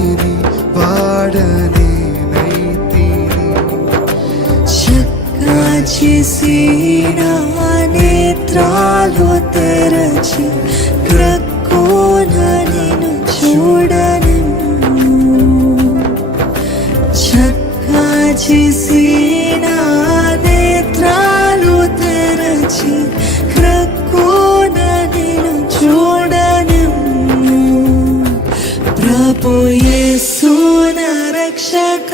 నీతిని వాడనేనైతిని. చక్కగా చేసిన నేత్రాలు తెరచి క్రక్కున నిన్ను చూడనిమ్ము. చక్కగా చేసిన నేత్రాలు తెరచి క్రక్కున నిన్ను చూడనిమ్ము. ప్రభు యేసు నా రక్షక